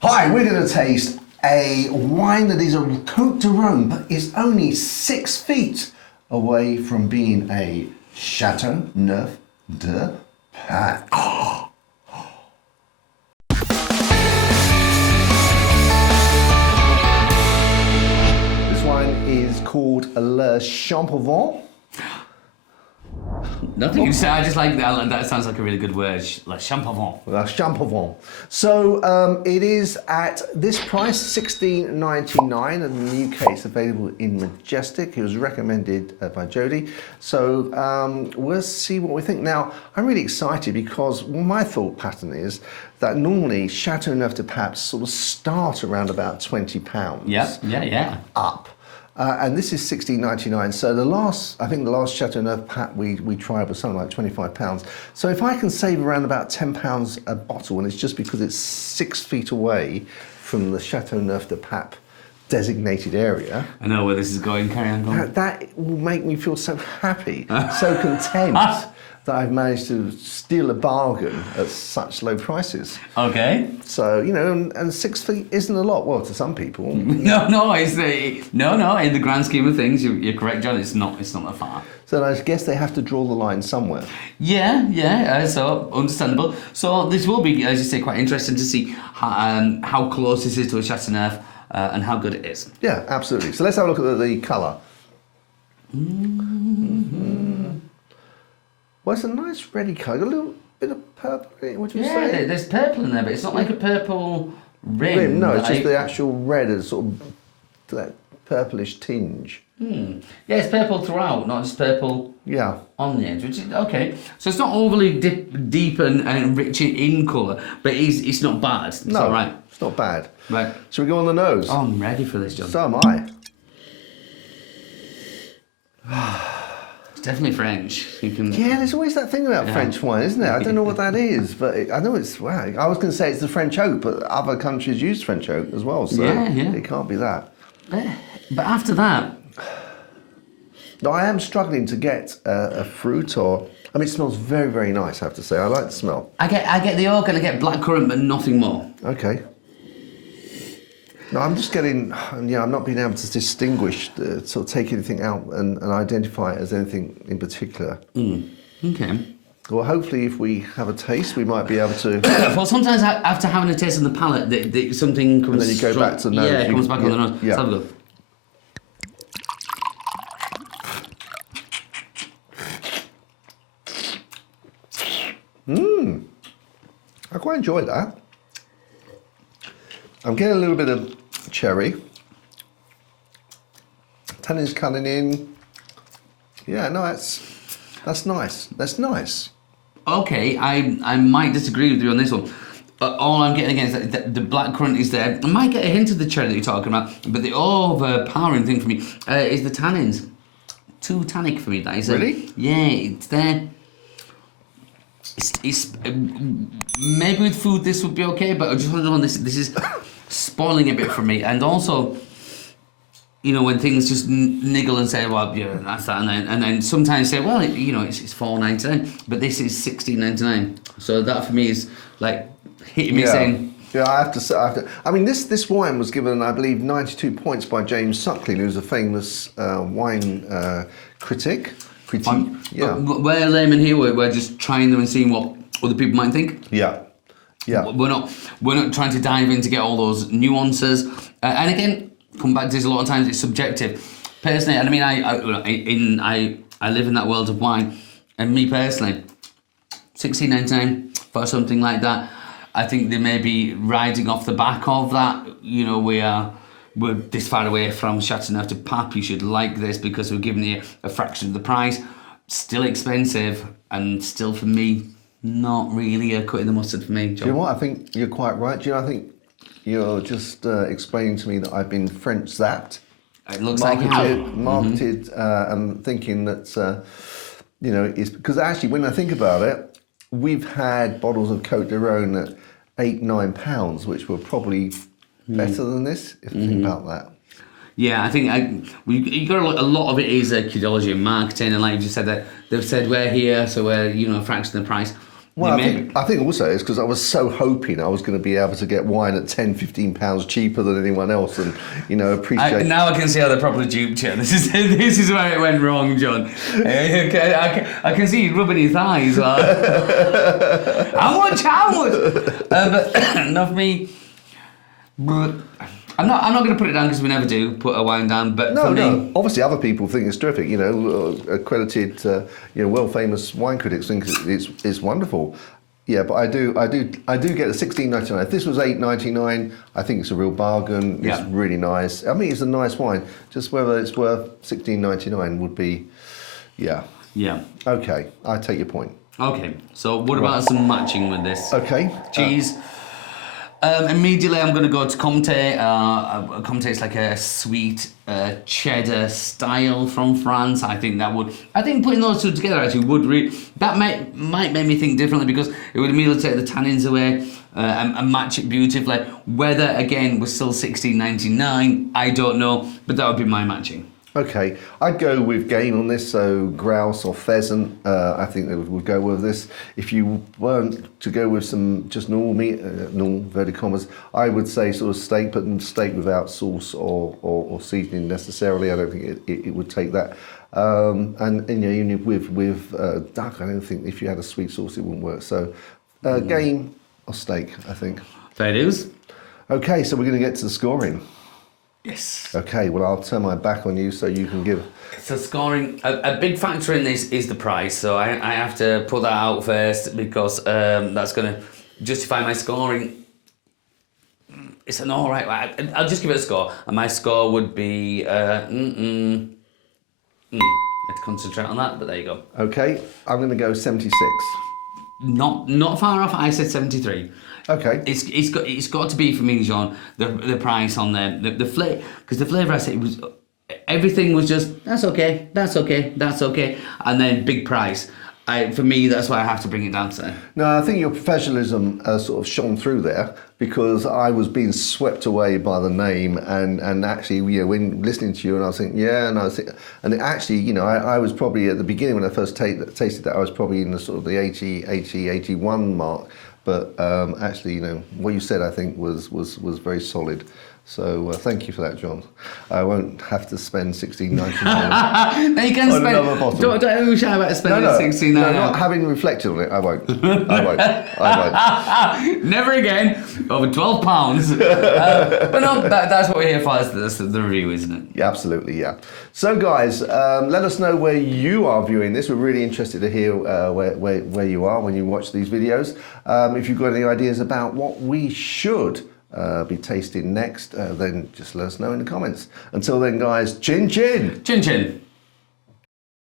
Hi, we're going to taste a wine that is a Côte de Rhône, but is only 6 feet away from being a Chateau Neuf du Pape. This wine is called Le Champauvins. Nothing you say. I just like that. That sounds like a really good word. Like Champauvins. Le Champauvins. So it is at this price, $16.99, and in the UK it's available in Majestic. It was recommended by Jodie. So we'll see what we think. Now, I'm really excited because my thought pattern is that normally Chateau Neuf du Pape sort of start around about £20. Yeah. Up. And this is $16.99. So I think the last Chateau Neuf du Pape we tried was something like £25. So if I can save around about £10 a bottle, and it's just because it's 6 feet away from the Chateau Neuf du Pape designated area. I know where this is going. Carry on going. That will make me feel so happy, so content that I've managed to steal a bargain at such low prices. Okay. So, and 6 feet isn't a lot. Well, to some people. No. In the grand scheme of things, you're correct, John. It's not that far. So I guess they have to draw the line somewhere. Yeah. So understandable. So this will be, as you say, quite interesting to see how close this is to a Chateauneuf and how good it is. Yeah, absolutely. So let's have a look at the colour. Well, it's a nice reddy colour. A little bit of purple in it, would you say? Yeah, there's purple in there, but it's not like a purple rim. No, it's just the actual red as sort of that purplish tinge. Yeah, it's purple throughout, not just purple on the edge, which is okay. So it's not overly deep and rich in colour, but it's not bad. It's all right. It's not bad. Right. Shall we go on the nose? Oh, I'm ready for this, John. So am I. It's definitely French. Yeah, there's always that thing about French wine, isn't there? I don't know what that is, but I know it's, wow. I was going to say it's the French oak, but other countries use French oak as well, so it can't be that. But after that... No, I am struggling to get a fruit it smells very, very nice, I have to say. I like the smell. I get the oak and I get blackcurrant, but nothing more. Okay. No, I'm just getting, I'm not being able to distinguish, sort of take anything out and identify it as anything in particular. Okay. Well, hopefully if we have a taste, we might be able to... Well, sometimes after having a taste on the palate, something comes... And then you go back to the nose. Yeah, it comes back on the nose. Yeah. Let's have a look. I quite enjoy that. I'm getting a little bit of cherry. Tannins coming in. Yeah, no, that's nice. That's nice. Okay, I might disagree with you on this one. All I'm getting again is that the blackcurrant is there. I might get a hint of the cherry that you're talking about, but the overpowering thing for me is the tannins. Too tannic for me, that is. Really? Yeah, it's there. It's maybe with food this would be okay, but I just want to know this is spoiling a bit for me. And also, when things just niggle and say, well, yeah, that's that, and then sometimes say, well, it's $4.99, but this is $16.99. So that for me is like hitting me saying. Yeah, I have to say. This wine was given, I believe, 92 points by James Suckling, who's a famous wine critic. We're laymen here. We're just trying them and seeing what other people might think. Yeah. We're not trying to dive in to get all those nuances. And again, come back to this a lot of times. It's subjective. Personally, and I live in that world of wine, and me personally, $16.99 for something like that. I think they may be riding off the back of that. We're this far away from Chateauneuf du Pape. You should like this because we're giving you a fraction of the price. Still expensive, and still for me, not really a cut in the mustard for me, John. Do you know what? I think you're quite right. I think you're just explaining to me that I've been French zapped. It looks like you have. Marketed, and thinking that, it's because actually when I think about it, we've had bottles of Côte de Rhône at £8-9, which were probably better than this, if you think about that. Yeah, I think you got a lot of it is ideology and marketing, and like you just said, that they've said we're here, so we're a fraction of the price. Well, I think also it's because I was so hoping I was going to be able to get wine at £10-15 cheaper than anyone else, and appreciate. Now I can see how they probably duped you. This is where it went wrong, John. I can see you rubbing your thighs. How much? But enough me. But I'm not going to put it down because we never do put a wine down. But for me, obviously other people think it's terrific. Accredited, world famous wine critics think it's wonderful. Yeah, but I do get a $16.99. If this was $8.99, I think it's a real bargain. It's really nice. I mean, it's a nice wine. Just whether it's worth $16.99 would be, yeah. Yeah. Okay, I take your point. Okay, so what about some matching with this? Okay. Cheese. Immediately I'm going to go to Comté. Comté is like a sweet cheddar style from France. I think putting those two together actually would might make me think differently, because it would immediately take the tannins away and match it beautifully. Whether again was still $16.99, I don't know, but that would be my matching. Okay, I'd go with game on this, so grouse or pheasant. I think they would go with this. If you weren't to go with some just normal meat, normal inverted commas, I would say sort of steak, but steak without sauce or seasoning necessarily. I don't think it would take that. And even with duck, I don't think if you had a sweet sauce it wouldn't work. So game or steak, I think. Fair dues. Okay, so we're going to get to the scoring. Yes. Okay, well, I'll turn my back on you so you can give. So scoring, a big factor in this is the price. So I have to put that out first, because that's going to justify my scoring. It's an all right. I'll just give it a score, and my score would be. I had to concentrate on that, but there you go. Okay, I'm going to go 76. Not far off. I said 73. Okay. It's got to be for me, Jean. The price on there, the flavor, because the flavour, I said, it was, everything was just that's okay, and then big price. For me, that's why I have to bring it down to there. No, I think your professionalism sort of shone through there, because I was being swept away by the name, and actually, when listening to you, and I was thinking, and actually, I was probably at the beginning when I first tasted that, I was probably in the sort of the 81 mark. But actually, what you said, I think, was very solid. So thank you for that, John. I won't have to spend $16.99. No, you can spend. Don't ever shy about spending $16.99. No, not having reflected on it, I won't. I won't. Never again. Over £12. But no, that's what we're here for. That's the review, isn't it? Yeah, absolutely, yeah. So, guys, let us know where you are viewing this. We're really interested to hear where you are when you watch these videos. If you've got any ideas about what we should be tasting next, then just let us know in the comments. Until then, guys, chin chin. Chin chin.